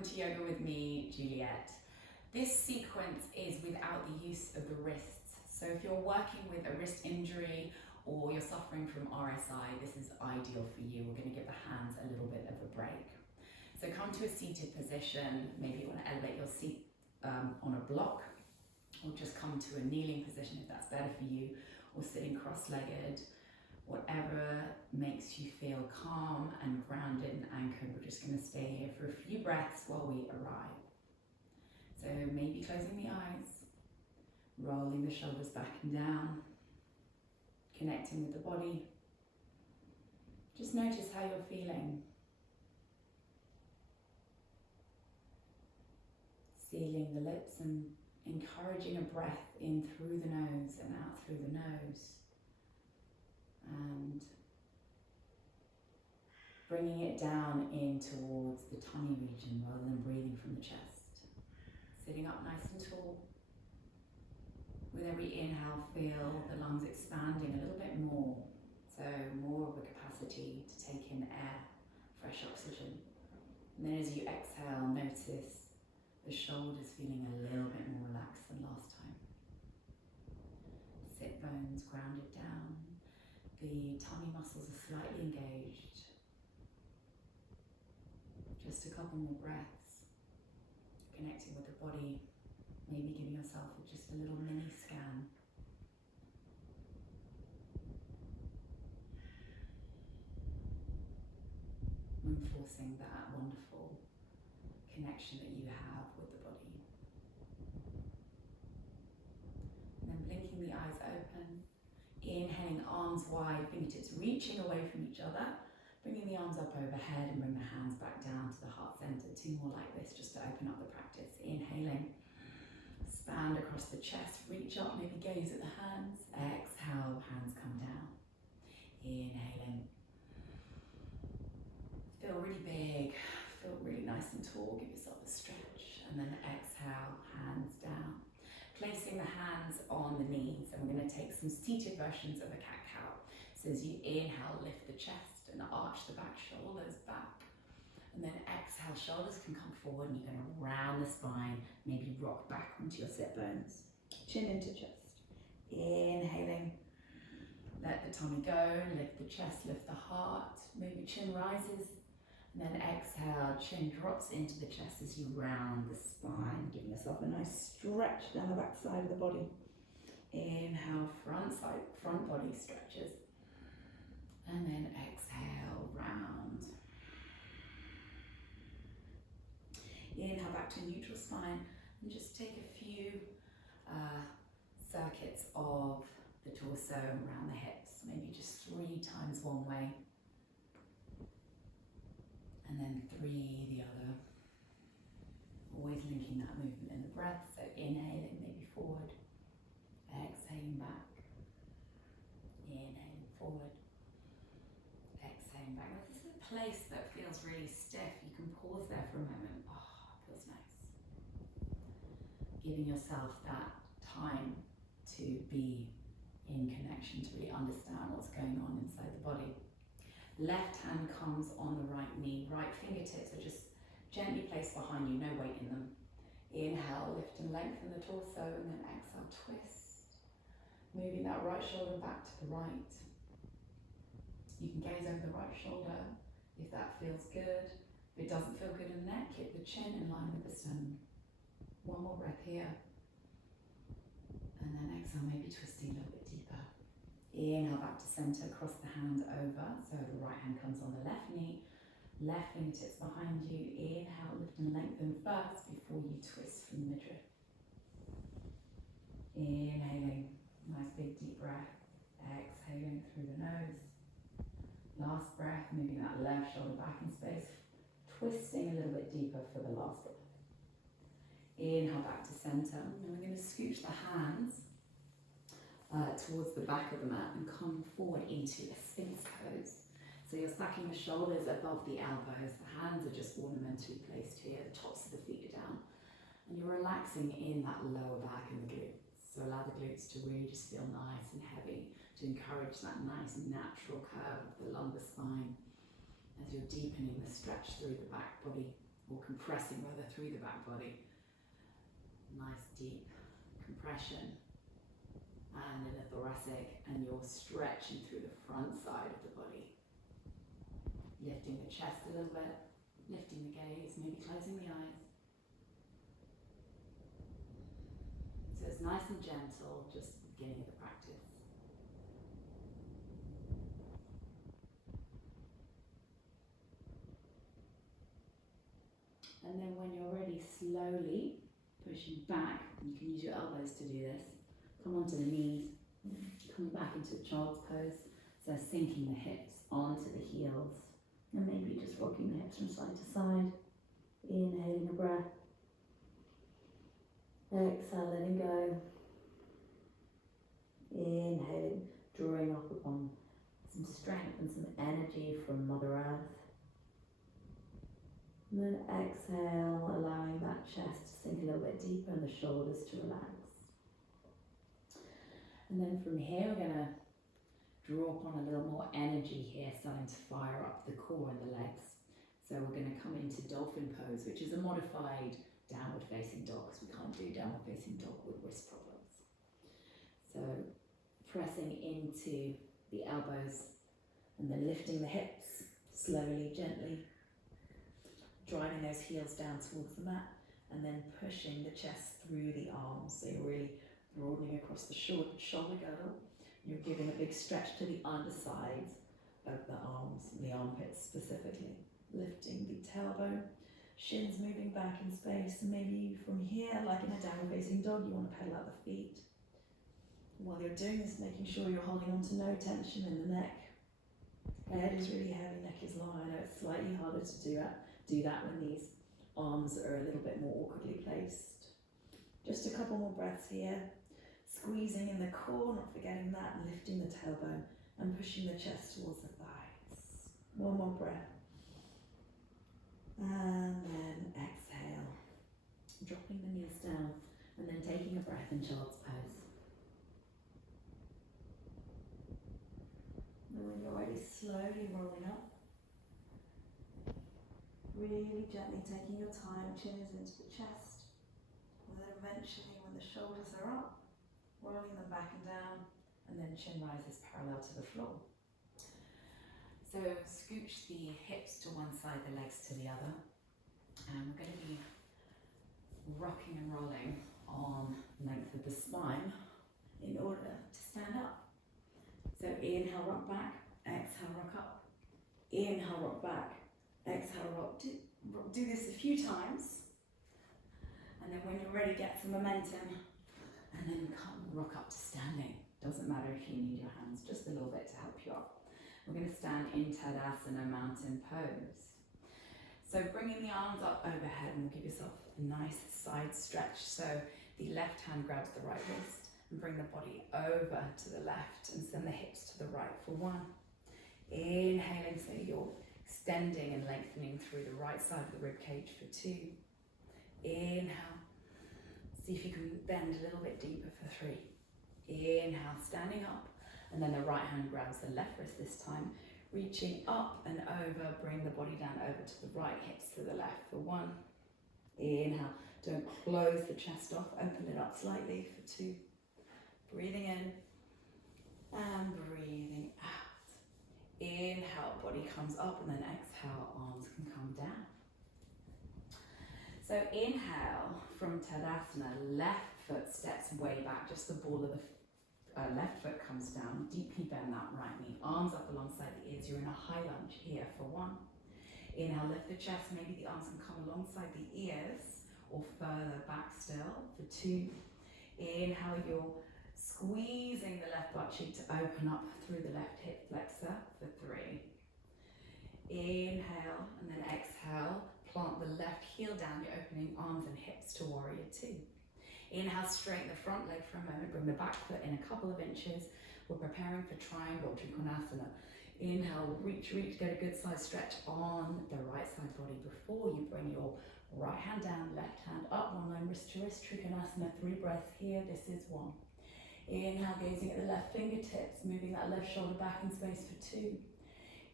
welcome to Yoga with me, Juliet. This sequence is without the use of the wrists. So if you're working with a wrist injury or you're suffering from RSI, this is ideal for you. We're going to give the hands a little bit of a break. So come to a seated position. Maybe you want to elevate your seat on a block, or just come to a kneeling position if that's better for you, or sitting cross-legged. Whatever makes you feel calm and grounded and anchored. We're just going to stay here for a few breaths while we arrive. So maybe closing the eyes, rolling the shoulders back and down, connecting with the body. Just notice how you're feeling. Sealing the lips and encouraging a breath in through the nose and out through the nose. And bringing it down in towards the tummy region rather than breathing from the chest. Sitting up nice and tall. With every inhale, feel the lungs expanding a little bit more. So more of a capacity to take in air, fresh oxygen. And then as you exhale, notice the shoulders feeling a little bit more relaxed than last time. Sit bones grounded down. The tummy muscles are slightly engaged. Just a couple more breaths. Connecting with the body, maybe giving yourself just a little mini scan. Reinforcing that wonderful connection that you have with the body. And then blinking the eyes open. Inhaling, arms wide, fingertips reaching away from each other. Bringing the arms up overhead and bring the hands back down to the heart center. Two more like this just to open up the practice. Inhaling, expand across the chest, reach up, maybe gaze at the hands. Exhale, hands come down. Inhaling. Feel really big, feel really nice and tall. Give yourself a stretch. And then exhale, hands down. Placing the hands on the knees, and we're going to take some seated versions of a cat-cow. So as you inhale, lift the chest and arch the back shoulders back. And then exhale, shoulders can come forward and you're going to round the spine, maybe rock back onto your sit bones. Chin into chest. Inhaling, let the tummy go, lift the chest, lift the heart. Maybe chin rises. And then exhale, chin drops into the chest as you round the spine, giving yourself a nice stretch down the back side of the body. Inhale, front body stretches. And then exhale, round. Inhale back to neutral spine and just take a few circuits of the torso around the hips, maybe just 3 times one way. And then 3 the other. Always linking that movement in the breath. So inhaling, maybe forward. Exhaling back. Inhaling forward. Exhaling back. If this is a place that feels really stiff, you can pause there for a moment. Oh, feels nice. Giving yourself that time to be in connection, to really understand what's going on inside the body. Left hand comes on the right knee. Right fingertips are just gently placed behind you, no weight in them. Inhale, lift and lengthen the torso, and then exhale, twist. Moving that right shoulder back to the right. You can gaze over the right shoulder if that feels good. If it doesn't feel good in the neck, keep the chin in line with the sternum. One more breath here. And then exhale, maybe twisting a little bit deeper. Inhale back to center, cross the hand over, so the right hand comes on the left knee, left fingertips behind you. Inhale, lift and lengthen first before you twist from the midriff. Inhaling, nice big deep breath. Exhaling through the nose. Last breath, moving that left shoulder back in space, twisting a little bit deeper for the last breath. Inhale back to center, and we're going to scooch the hands towards the back of the mat and come forward into a Sphinx pose. So you're stacking the shoulders above the elbows, the hands are just ornamentally placed here, the tops of the feet are down, and you're relaxing in that lower back and the glutes. So allow the glutes to really just feel nice and heavy, to encourage that nice natural curve of the lumbar spine as you're deepening the stretch through the back body or compressing rather through the back body. Nice deep compression. And in the thoracic, and you're stretching through the front side of the body. Lifting the chest a little bit, lifting the gaze, maybe closing the eyes. So it's nice and gentle, just the beginning of the practice. And then when you're ready, slowly pushing back, you can use your elbows to do this. Come onto the knees, coming back into a child's pose. So sinking the hips onto the heels, and maybe just rocking the hips from side to side. Inhaling a breath. Exhale, letting go. Inhaling, drawing up upon some strength and some energy from Mother Earth. And then exhale, allowing that chest to sink a little bit deeper and the shoulders to relax. And then from here, we're going to draw upon a little more energy here, starting to fire up the core and the legs. So we're going to come into Dolphin Pose, which is a modified downward facing dog, because we can't do downward facing dog with wrist problems. So pressing into the elbows and then lifting the hips slowly, gently, driving those heels down towards the mat, and then pushing the chest through the arms. So you're really broadening across the shoulder girdle. You're giving a big stretch to the undersides of the arms, and the armpits specifically. Lifting the tailbone, shins moving back in space, and maybe from here, like in a downward facing dog, you want to pedal out the feet. While you're doing this, making sure you're holding on to no tension in the neck. Head is really heavy, neck is long. I know it's slightly harder to do that when these arms are a little bit more awkwardly placed. Just a couple more breaths here. Squeezing in the core, not forgetting that, and lifting the tailbone and pushing the chest towards the thighs. One more breath. And then exhale. Dropping the knees down and then taking a breath in child's pose. And when you're ready, slowly rolling up. Really gently taking your time, chin is into the chest. And then eventually, when the shoulders are up, rolling them back and down, and then chin rises parallel to the floor. So scooch the hips to one side, the legs to the other. And we're going to be rocking and rolling on the length of the spine in order to stand up. So inhale, rock back, exhale, rock up. Inhale, rock back, exhale, rock. Do this a few times. And then when you're ready, get some momentum. And then come rock up to standing. Doesn't matter if you need your hands, just a little bit to help you up. We're going to stand in Tadasana, mountain pose. So bringing the arms up overhead, and give yourself a nice side stretch. So the left hand grabs the right wrist and bring the body over to the left and send the hips to the right for one. Inhaling, so you're extending and lengthening through the right side of the rib cage for two. Inhale. See if you can bend a little bit deeper for three. Inhale, standing up. And then the right hand grabs the left wrist this time, reaching up and over, bring the body down over to the right, hips to the left for one. Inhale, don't close the chest off, open it up slightly for two. Breathing in and breathing out. Inhale, body comes up, and then exhale, arms can come down. So inhale from Tadasana, left foot steps way back, just the ball of the left foot comes down, deeply bend that right knee, arms up alongside the ears. You're in a high lunge here for one. Inhale, lift the chest, maybe the arms can come alongside the ears or further back still for two. Inhale, you're squeezing the left butt cheek to open up through the left hip flexor for three. Inhale, and then exhale, plant the left heel down, you're opening arms and hips to warrior two. Inhale, straighten the front leg for a moment, bring the back foot in a couple of inches. We're preparing for triangle, Trikonasana. Inhale, reach, get a good size stretch on the right side body before you bring your right hand down, left hand up, one line wrist to wrist, Trikonasana, 3 breaths here, this is one. Inhale, gazing at the left fingertips, moving that left shoulder back in space for 2.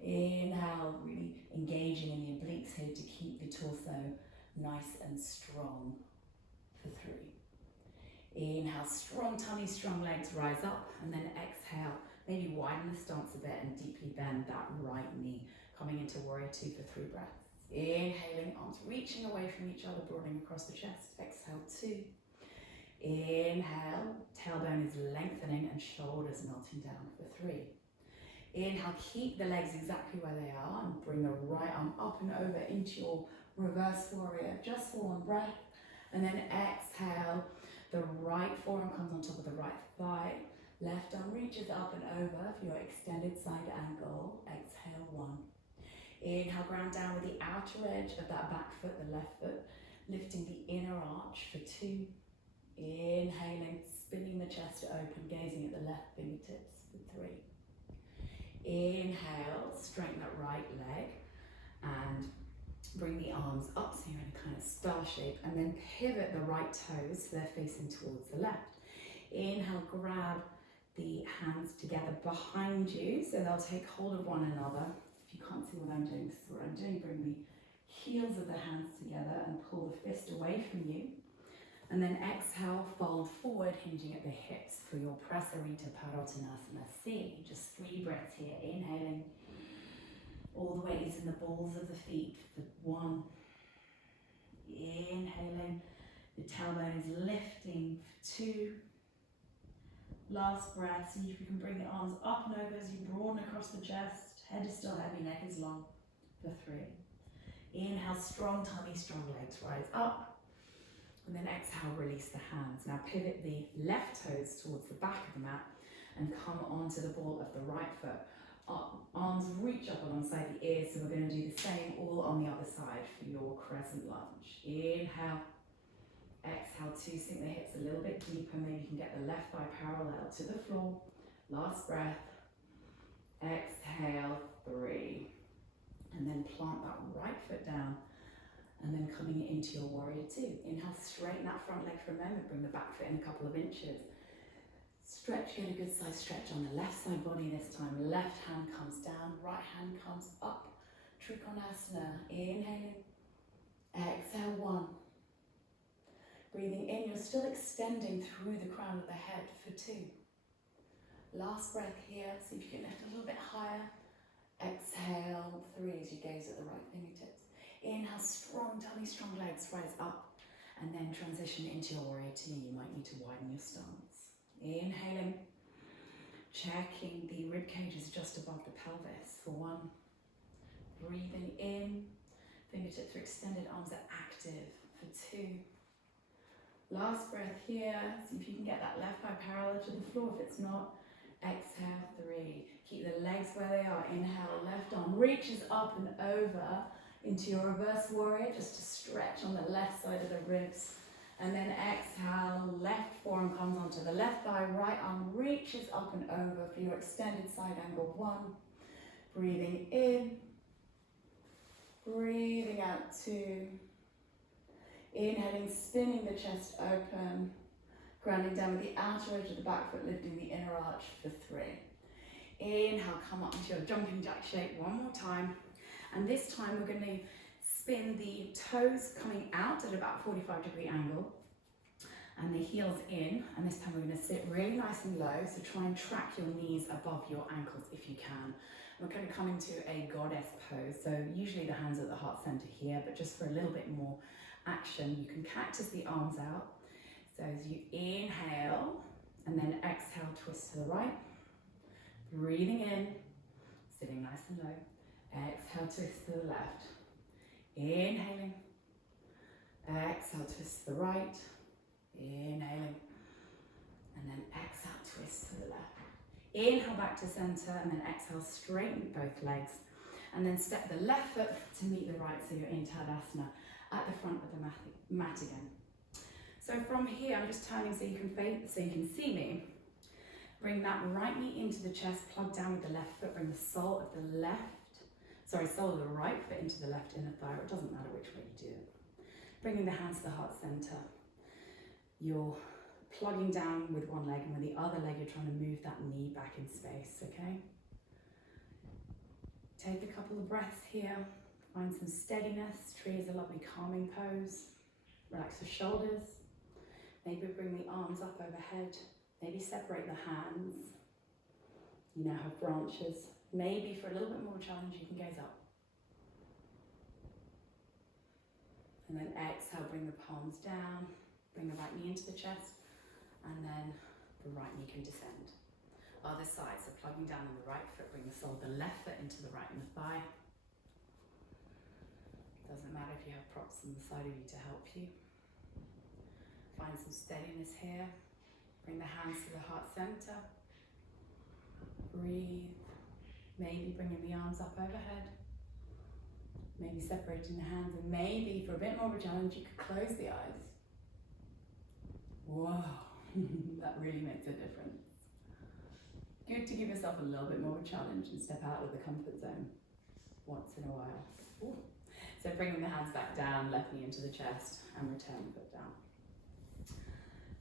Inhale, really engaging in the obliques here to keep the torso nice and strong for 3. Inhale, strong tummy, strong legs, rise up, and then exhale. Maybe widen the stance a bit and deeply bend that right knee, coming into warrior 2 for 3 breaths. Inhaling, arms reaching away from each other, broadening across the chest. Exhale, 2. Inhale, tailbone is lengthening and shoulders melting down for 3. Inhale, keep the legs exactly where they are and bring the right arm up and over into your reverse warrior, just for 1 breath. And then exhale, the right forearm comes on top of the right thigh. Left arm reaches up and over for your extended side angle. Exhale, 1. Inhale, ground down with the outer edge of that back foot, the left foot, lifting the inner arch for 2. Inhaling, spinning the chest open, gazing at the left fingertips for 3. Inhale, straighten that right leg and bring the arms up so you're in a kind of star shape, and then pivot the right toes so they're facing towards the left. Inhale, grab the hands together behind you so they'll take hold of one another. If you can't see what I'm doing, this is what I'm doing. Bring the heels of the hands together and pull the fist away from you. And then exhale, fold forward, hinging at the hips for your Prasarita Padottanasana C. Just 3 breaths here. Inhaling. All the weight is in the balls of the feet for 1. Inhaling. The tailbone is lifting for 2. Last breath. See if you can bring the arms up and over as you broaden across the chest. Head is still heavy, neck is long for 3. Inhale, strong tummy, strong legs. Rise up. And then exhale, release the hands. Now pivot the left toes towards the back of the mat and come onto the ball of the right foot. Arms reach up alongside the ears, so we're going to do the same all on the other side for your crescent lunge. Inhale, exhale, 2, sink the hips a little bit deeper. Maybe you can get the left thigh parallel to the floor. Last breath. Exhale, 3. And then plant that right foot down. And then coming into your warrior 2. Inhale, straighten that front leg for a moment. Bring the back foot in a couple of inches. Stretch, get a good size stretch on the left side body this time. Left hand comes down, right hand comes up. Trikonasana. Inhaling. Exhale, 1. Breathing in, you're still extending through the crown of the head for 2. Last breath here. See if you can lift a little bit higher. Exhale, 3 as you gaze at the right fingertips. Inhale, strong tummy, strong legs, rise up, and then transition into your warrior 2. You might need to widen your stance. Inhaling, checking the rib cage is just above the pelvis for 1. Breathing in, fingertips are extended, arms are active for 2. Last breath here. See if you can get that left thigh parallel to the floor. If it's not, exhale, 3. Keep the legs where they are. Inhale, left arm reaches up and over into your reverse warrior, just to stretch on the left side of the ribs. And then exhale, left forearm comes onto the left thigh, right arm reaches up and over for your extended side angle 1. Breathing in, breathing out 2. Inhaling, spinning the chest open, grounding down with the outer edge of the back foot, lifting the inner arch for 3. Inhale, come up into your jumping jack shape 1 more time. And this time we're going to spin the toes coming out at about 45-degree angle and the heels in. And this time we're going to sit really nice and low. So try and track your knees above your ankles if you can. We're going to come into a goddess pose. So usually the hands are at the heart center here, but just for a little bit more action, you can cactus the arms out. So as you inhale and then exhale, twist to the right. Breathing in, sitting nice and low. Exhale, twist to the left. Inhaling. Exhale, twist to the right. Inhaling. And then exhale, twist to the left. Inhale back to center and then exhale, straighten both legs. And then step the left foot to meet the right, so you're in Tadasana at the front of the mat again. So from here, I'm just turning so you can see me. Bring that right knee into the chest, plug down with the left foot, bring the sole of the right foot into the left inner thigh. It doesn't matter which way you do it. Bringing the hands to the heart center. You're plugging down with one leg, and with the other leg, you're trying to move that knee back in space, okay? Take a couple of breaths here. Find some steadiness. Tree is a lovely calming pose. Relax the shoulders. Maybe bring the arms up overhead. Maybe separate the hands. You now have branches. Maybe for a little bit more challenge, you can gaze up. And then exhale, bring the palms down. Bring the right knee into the chest. And then the right knee can descend. Other side, so plugging down on the right foot, bring the sole of the left foot into the right inner thigh. Doesn't matter if you have props on the side of you to help you. Find some steadiness here. Bring the hands to the heart center. Breathe. Maybe bringing the arms up overhead. Maybe separating the hands, and maybe for a bit more of a challenge, you could close the eyes. Whoa, that really makes a difference. Good to give yourself a little bit more of a challenge and step out of the comfort zone once in a while. Ooh. So bringing the hands back down, left knee into the chest, and return foot down.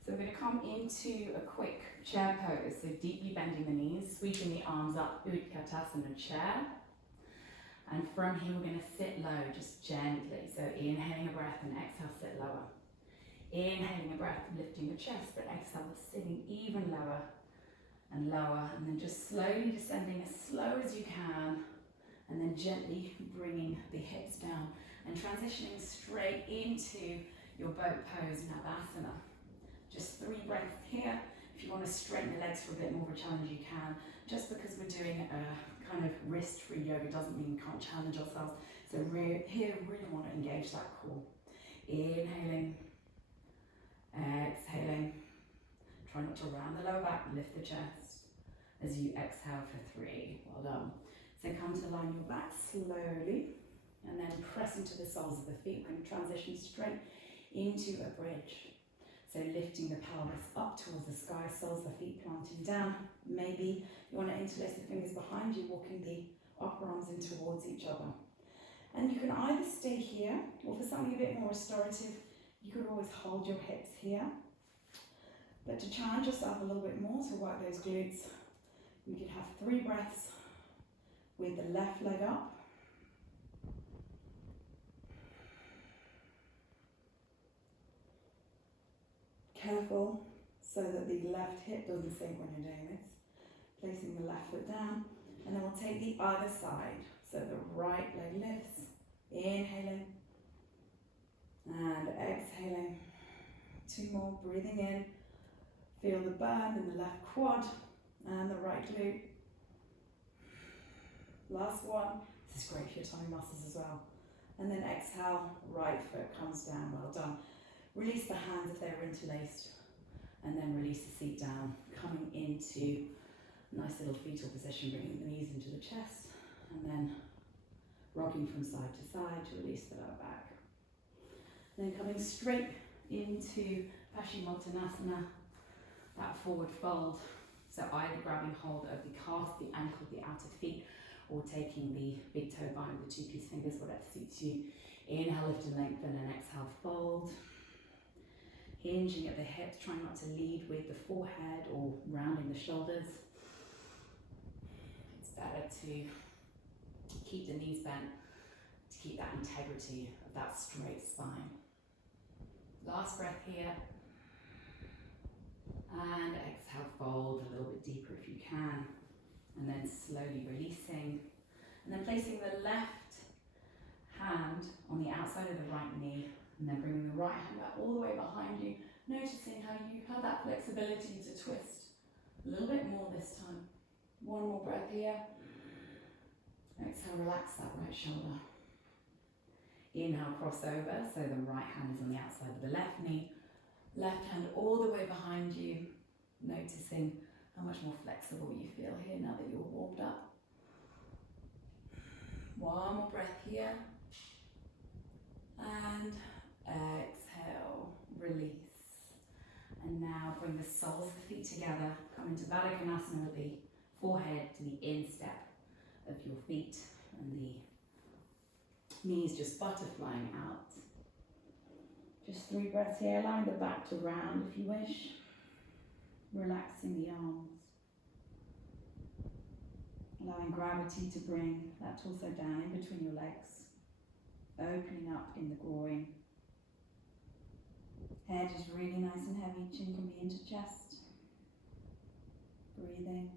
So we're going to come into a quick chair pose. So deeply bending the knees, sweeping the arms up, Utkatasana chair. And from here we're going to sit low, just gently. So inhaling a breath and exhale, sit lower. Inhaling a breath, lifting the chest, but exhale, sitting even lower and lower. And then just slowly descending as slow as you can. And then gently bringing the hips down and transitioning straight into your boat pose, Navasana. Just 3 breaths here. If you want to straighten the legs for a bit more of a challenge, you can. Just because we're doing a kind of wrist-free yoga doesn't mean we can't challenge ourselves. So here, really want to engage that core. Inhaling, exhaling. Try not to round the lower back, lift the chest as you exhale for 3. Well done. So come to line your back slowly and then press into the soles of the feet. We're going to transition straight into a bridge. So lifting the pelvis up towards the sky, soles of the feet planting down. Maybe you want to interlace the fingers behind you, walking the upper arms in towards each other. And you can either stay here, or for something a bit more restorative, you could always hold your hips here. But to challenge yourself a little bit more, to work those glutes, we could have 3 breaths with the left leg up. Careful so that the left hip doesn't sink when you're doing this. Placing the left foot down, and then we'll take the other side. So the right leg lifts, inhaling and exhaling. 2 more, breathing in. Feel the burn in the left quad and the right glute. Last one. This is great for your tummy muscles as well. And then exhale, right foot comes down. Well done. Release the hands if they're interlaced, and then release the seat down, coming into nice little fetal position, bringing the knees into the chest, and then rocking from side to side to release the lower back. And then coming straight into Paschimottanasana, that forward fold. So either grabbing hold of the calf, the ankle, the outer feet, or taking the big toe behind the 2-piece fingers, whatever suits you. Inhale, lift and lengthen, and exhale, fold. Hinging at the hips, trying not to lead with the forehead or rounding the shoulders. It's better to keep the knees bent, to keep that integrity of that straight spine. Last breath here. And exhale, fold a little bit deeper if you can. And then slowly releasing. And then placing the left hand on the outside of the right knee. And then bringing the right hand back all the way behind you, noticing how you have that flexibility to twist. A little bit more this time. 1 more breath here. Exhale, relax that right shoulder. Inhale, cross over, so the right hand is on the outside of the left knee. Left hand all the way behind you, noticing how much more flexible you feel here now that you're warmed up. 1 more breath here. And exhale, release. And now bring the soles of the feet together. Come into Baddha Konasana with the forehead to the instep of your feet and the knees just butterflying out. Just 3 breaths here, allowing the back to round if you wish. Relaxing the arms. Allowing gravity to bring that torso down in between your legs. opening up in the groin. Head is really nice and heavy, chin can be into chest. Breathing.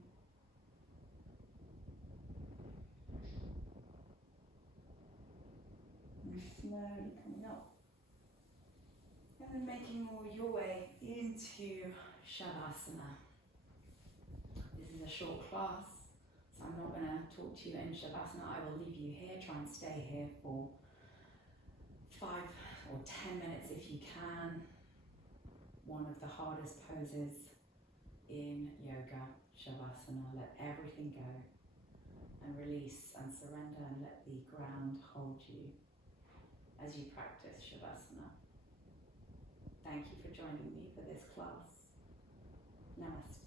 And slowly coming up. And then making your way into Shavasana. This is a short class, so I'm not going to talk to you in Shavasana. I will leave you here. Try and stay here for 5 or 10 minutes if you can. One of the hardest poses in yoga, Shavasana. Let everything go and release and surrender and let the ground hold you as you practice Shavasana. Thank you for joining me for this class. Namaste.